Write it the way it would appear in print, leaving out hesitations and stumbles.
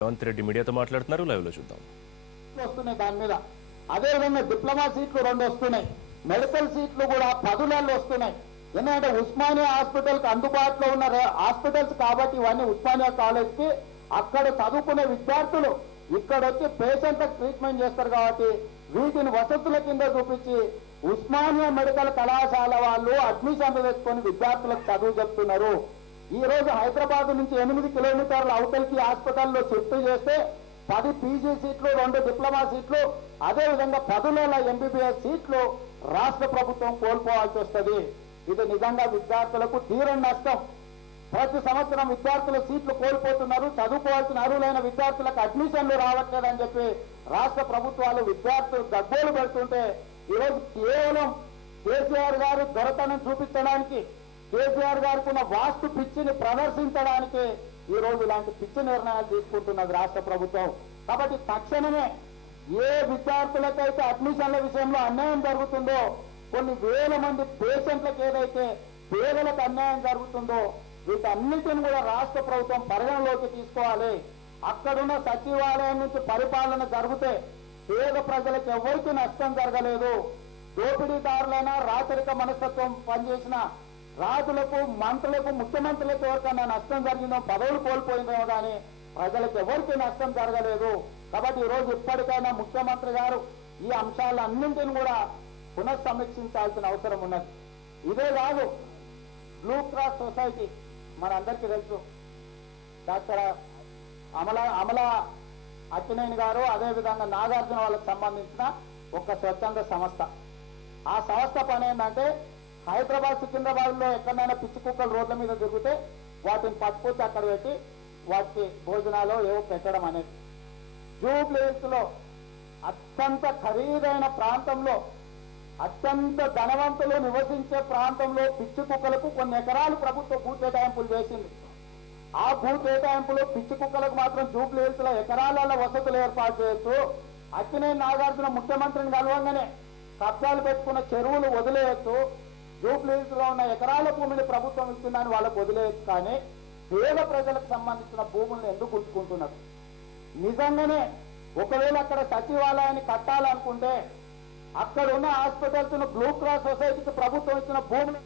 రేవంత్ రెడ్డి మీడియాతో మాట్లాడుతున్నారు, లైవ్ లో చూద్దాం. వస్తున్నాయి దాని మీద. అదేవిధంగా డిప్లొమా సీట్లు 2 వస్తున్నాయి, మెడికల్ సీట్లు కూడా 10 నెలలు వస్తున్నాయి. ఎందుకంటే ఉస్మానియా హాస్పిటల్ కి అందుబాటులో ఉన్న హాస్పిటల్స్ కాబట్టి ఇవన్నీ ఉస్మానియా కాలేజ్ కి అక్కడ చదువుకునే విద్యార్థులు ఇక్కడ వచ్చి పేషెంట్లకు ట్రీట్మెంట్ చేస్తారు కాబట్టి వీటిని వసతుల కింద చూపించి ఉస్మానియా మెడికల్ కళాశాల వాళ్ళు అడ్మిషన్లు తెచ్చుకొని విద్యార్థులకు చదువు చెప్తున్నారు. ఈ రోజు హైదరాబాద్ నుంచి 8 కిలోమీటర్ల అవతలికి హాస్పిటల్లో షిఫ్ట్ చేస్తే 10 పీజీ సీట్లు, 2 డిప్లొమా సీట్లు, అదేవిధంగా 10 నెలల ఎంబీబీఎస్ సీట్లు రాష్ట్ర ప్రభుత్వం కోల్పోవాల్సి వస్తుంది. ఇది నిజంగా విద్యార్థులకు తీరని నష్టం. ప్రతి సంవత్సరం విద్యార్థుల సీట్లు కోల్పోతున్నారు, చదువుకోవాల్సిన అర్హులైన విద్యార్థులకు అడ్మిషన్లు రావట్లేదని చెప్పి రాష్ట్ర ప్రభుత్వాలు విద్యార్థులు గగ్గోలు పెడుతుంటే ఈరోజు కేవలం కేసీఆర్ గారు దొరతనం చూపించడానికి, కేసీఆర్ గారికి ఉన్న వాస్తు పిచ్చిని ప్రదర్శించడానికి ఈ రోజు ఇలాంటి పిచ్చి నిర్ణయాలు తీసుకుంటున్నది రాష్ట్ర ప్రభుత్వం. కాబట్టి తక్షణమే ఏ విద్యార్థులకైతే అడ్మిషన్ల విషయంలో అన్యాయం జరుగుతుందో, కొన్ని వేల మంది పేషెంట్లకు ఏదైతే పేదలకు అన్యాయం జరుగుతుందో వీటన్నిటిని కూడా రాష్ట్ర ప్రభుత్వం పరిగణలోకి తీసుకోవాలి. అక్కడున్న సచివాలయం నుంచి పరిపాలన జరిగితే పేద ప్రజలకు ఎవరికి నష్టం జరగలేదు. దోపిడీదారులైనా రాచరిక మనస్తత్వం పనిచేసిన రాజులకు, మంత్రులకు, ముఖ్యమంత్రులకు ఎవరికైనా నష్టం జరిగిందో, పదవులు కోల్పోయిందేమో కానీ ప్రజలకు ఎవరికి నష్టం జరగలేదు. కాబట్టి ఈ రోజు ఇప్పటికైనా ముఖ్యమంత్రి గారు ఈ అంశాలన్నింటిని కూడా పునఃసమీక్షించాల్సిన అవసరం ఉన్నది. ఇదే కాదు, బ్లూ క్రాస్ సొసైటీ మనందరికీ తెలుసు, డాక్టర్ అమల అక్కినేని గారు, అదేవిధంగా నాగార్జున వాళ్ళకి సంబంధించిన ఒక స్వచ్ఛంద సంస్థ. ఆ సంస్థ పని ఏంటంటే హైదరాబాద్, సికింద్రాబాద్ లో ఎక్కడైనా పిచ్చి కుక్కలు రోడ్ల మీద తిరిగితే వాటిని పట్టుకొచ్చి అక్కడ పెట్టి వాటికి భోజనాలు ఏవో పెట్టడం అనేది. జూబ్లీహిల్స్ లో అత్యంత ఖరీదైన ప్రాంతంలో, అత్యంత ధనవంతులు నివసించే ప్రాంతంలో పిచ్చి కుక్కలకు కొన్ని ఎకరాలు ప్రభుత్వం భూ కేటాయింపులు చేసింది. ఆ భూ కేటాయింపులు పిచ్చి కుక్కలకు మాత్రం జూబ్లీహిల్స్ లో ఎకరాల వసతులు ఏర్పాటు చేయొచ్చు. అక్కినేని నాగార్జున ముఖ్యమంత్రిని కలవంగానే కబ్జాలు పెట్టుకున్న చెరువులు వదిలేయచ్చు. జూబ్లీహిల్స్ లో ఉన్న ఎకరాల భూమిని ప్రభుత్వం ఇస్తుందని వాళ్ళకు వదిలేయచ్చు. కానీ పేద ప్రజలకు సంబంధించిన భూములను ఎందుకు ఉంచుకుంటున్నారు? నిజంగానే ఒకవేళ అక్కడ సచివాలయాన్ని కట్టాలనుకుంటే అక్కడ ఉన్న హాస్పిటల్స్ బ్లూ క్రాస్ సొసైటీకి ప్రభుత్వం ఇచ్చిన భూమిని